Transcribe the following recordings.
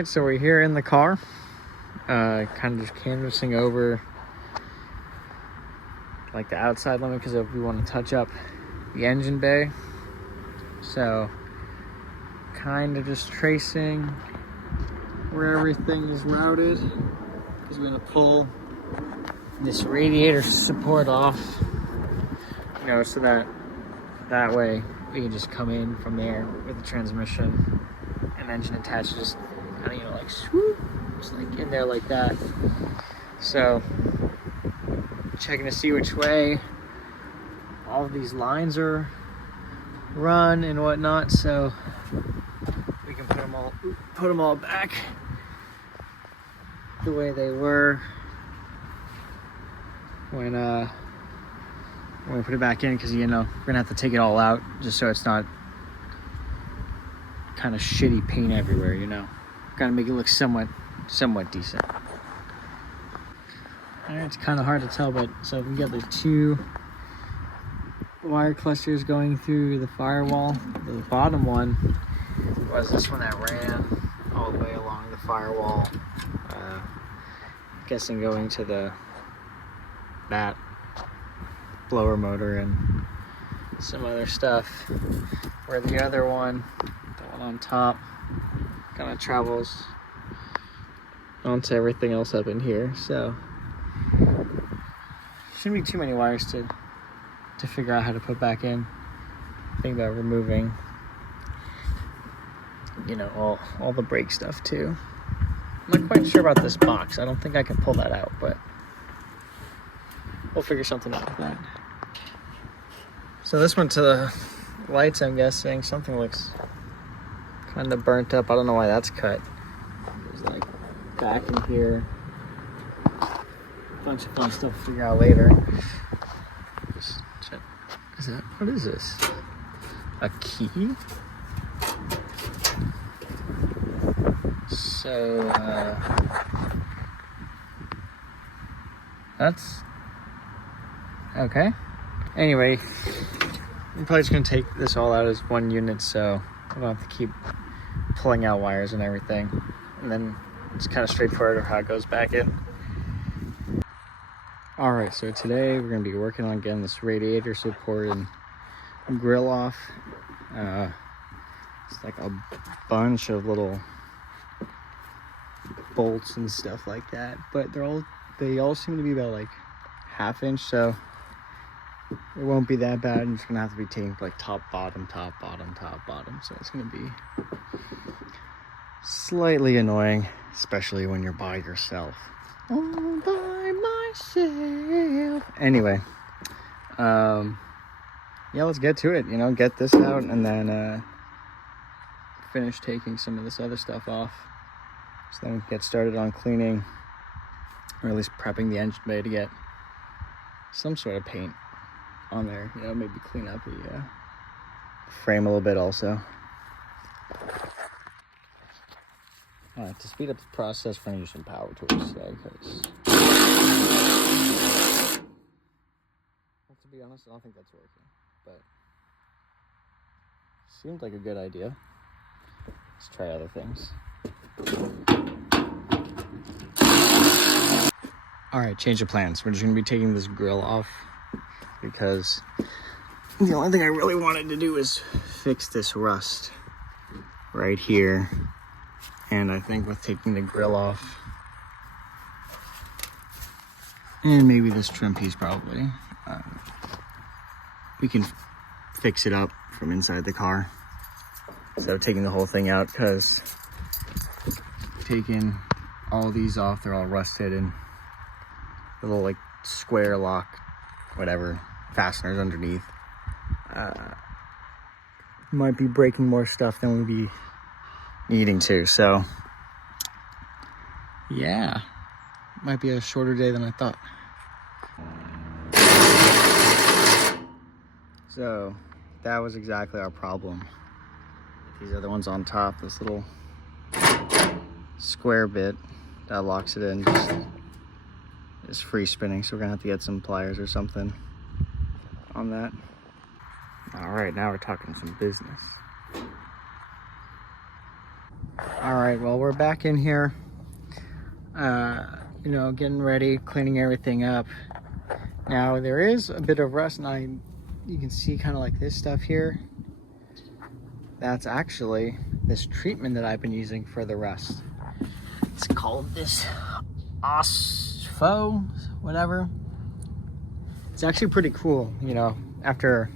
Alright, so we're here in the car, kind of just canvassing over like the outside limit because we want to touch up the engine bay. So kind of just tracing where everything is routed because we're going to pull this radiator support off, you know, so that way we can just come in from there with the transmission and engine attached, just kind of, you know, like swoop, just like in there like that. So checking to see which way all of these lines are run and whatnot, so we can put them all back the way they were when we put it back in, because, you know, we're gonna have to take it all out just so it's not kind of shitty paint everywhere, you know. Gotta make it look somewhat decent. Alright, it's kind of hard to tell, but so we got the two wire clusters going through the firewall. The bottom one was this one that ran all the way along the firewall, guessing going to that blower motor and some other stuff, where the other one, the one on top, kind of travels onto everything else up in here. So shouldn't be too many wires to figure out how to put back in. Think about removing, you know, all the brake stuff too. I'm not quite sure about this box. I don't think I can pull that out, but we'll figure something out with that. So this one to the lights, I'm guessing something looks kind of burnt up. I don't know why that's cut. There's like back in here, a bunch of fun stuff to figure out later. Just check. What is this? A key? So that's okay. Anyway, I'm probably just gonna take this all out as one unit, so I don't have to keep pulling out wires and everything. And then it's kind of straightforward how it goes back in. Alright, so today we're gonna be working on getting this radiator support and grill off. It's like a bunch of little bolts and stuff like that, but they all seem to be about like ½ inch, so it won't be that bad. I'm just gonna have to be taking like top, bottom, so it's gonna be slightly annoying, especially when you're by yourself. All by myself. Anyway, yeah, let's get to it, you know, get this out and then finish taking some of this other stuff off, so then we can get started on cleaning, or at least prepping the engine bay to get some sort of paint on there, you know, maybe clean up the frame a little bit also. To speed up the process, we're going to use some power tools today, because, well, to be honest, I don't think that's working, but seemed like a good idea. Let's try other things. Alright, change of plans. We're just going to be taking this grill off, because the only thing I really wanted to do is fix this rust right here. And I think with taking the grill off, and maybe this trim piece probably, we can fix it up from inside the car instead of taking the whole thing out, because taking all these off, they're all rusted, and little like square lock, whatever, fasteners underneath. Might be breaking more stuff than we'd be needing to, so yeah, might be a shorter day than I thought. So that was exactly our problem. These other ones on top, this little square bit that locks it in just is free spinning, so we're gonna have to get some pliers or something on that. All right, now we're talking some business. All All right, well, we're back in here, you know, getting ready, cleaning everything up. Now, there is a bit of rust, and you can see kind of like this stuff here. That's actually this treatment that I've been using for the rust. It's called this Osfo, whatever. It's actually pretty cool, you know, after,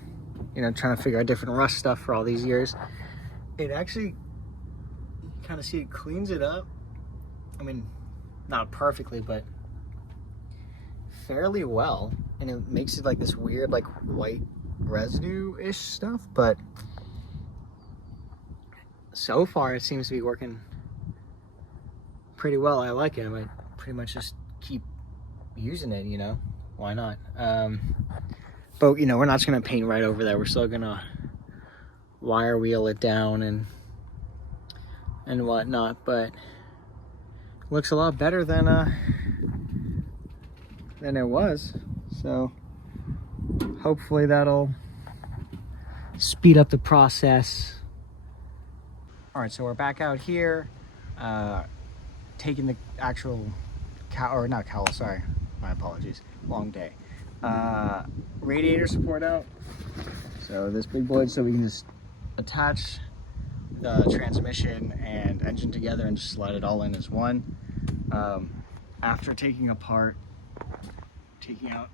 you know, trying to figure out different rust stuff for all these years. It actually, kind of see, it cleans it up. I mean, not perfectly, but fairly well. And it makes it like this weird, like white residue-ish stuff. But so far, it seems to be working pretty well. I like it. I might pretty much just keep using it, you know? Why not? But, you know, we're not just going to paint right over there. We're still going to wire wheel it down and whatnot, but looks a lot better than it was. So hopefully that'll speed up the process. All right, so we're back out here, taking the actual cowl, sorry, my apologies, long day. Radiator support out. So this big board, so we can just attach the transmission and engine together and just slide it all in as one. After taking out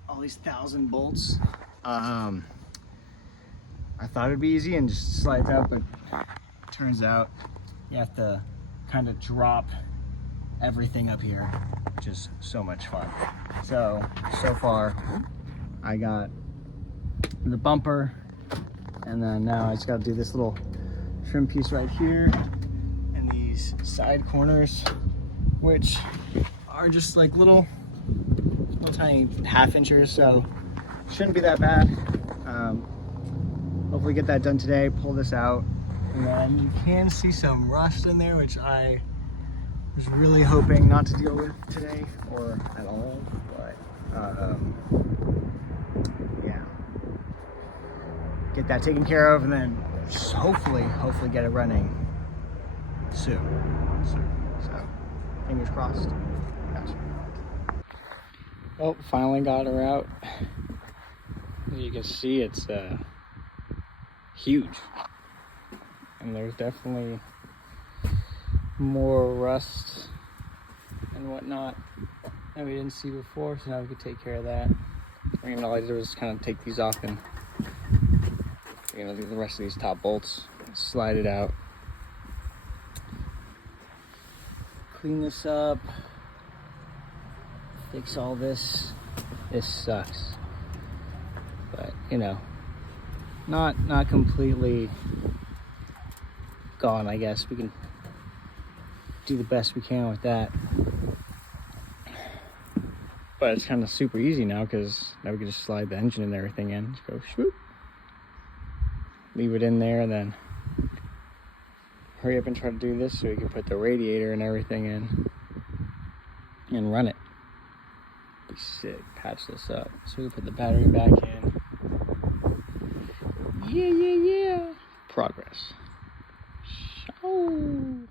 all these 1,000 bolts, I thought it'd be easy and just slides out, but it turns out you have to kind of drop everything up here, which is so much fun. So far I got the bumper, and then now I just got to do this little trim piece right here and these side corners, which are just like little tiny 1/2 inches, so shouldn't be that bad. Hopefully get that done today, pull this out, and then you can see some rust in there, which I was really hoping not to deal with today or at all, but yeah, get that taken care of, and then just hopefully get it running soon. So fingers crossed. Gotcha. Well, finally got her out. As you can see, it's huge, and there's definitely more rust and whatnot that we didn't see before, so now we could take care of that. I mean, all I did was kind of take these off and, you know, the rest of these top bolts, slide it out, clean this up, fix all this. This sucks, but you know, not completely gone. I guess we can do the best we can with that, but it's kind of super easy now because now we can just slide the engine and everything in. Just go swoop, leave it in there, and then hurry up and try to do this so we can put the radiator and everything in and run it. Be sick. Patch this up so we can put the battery back in. Yeah. Progress. Show.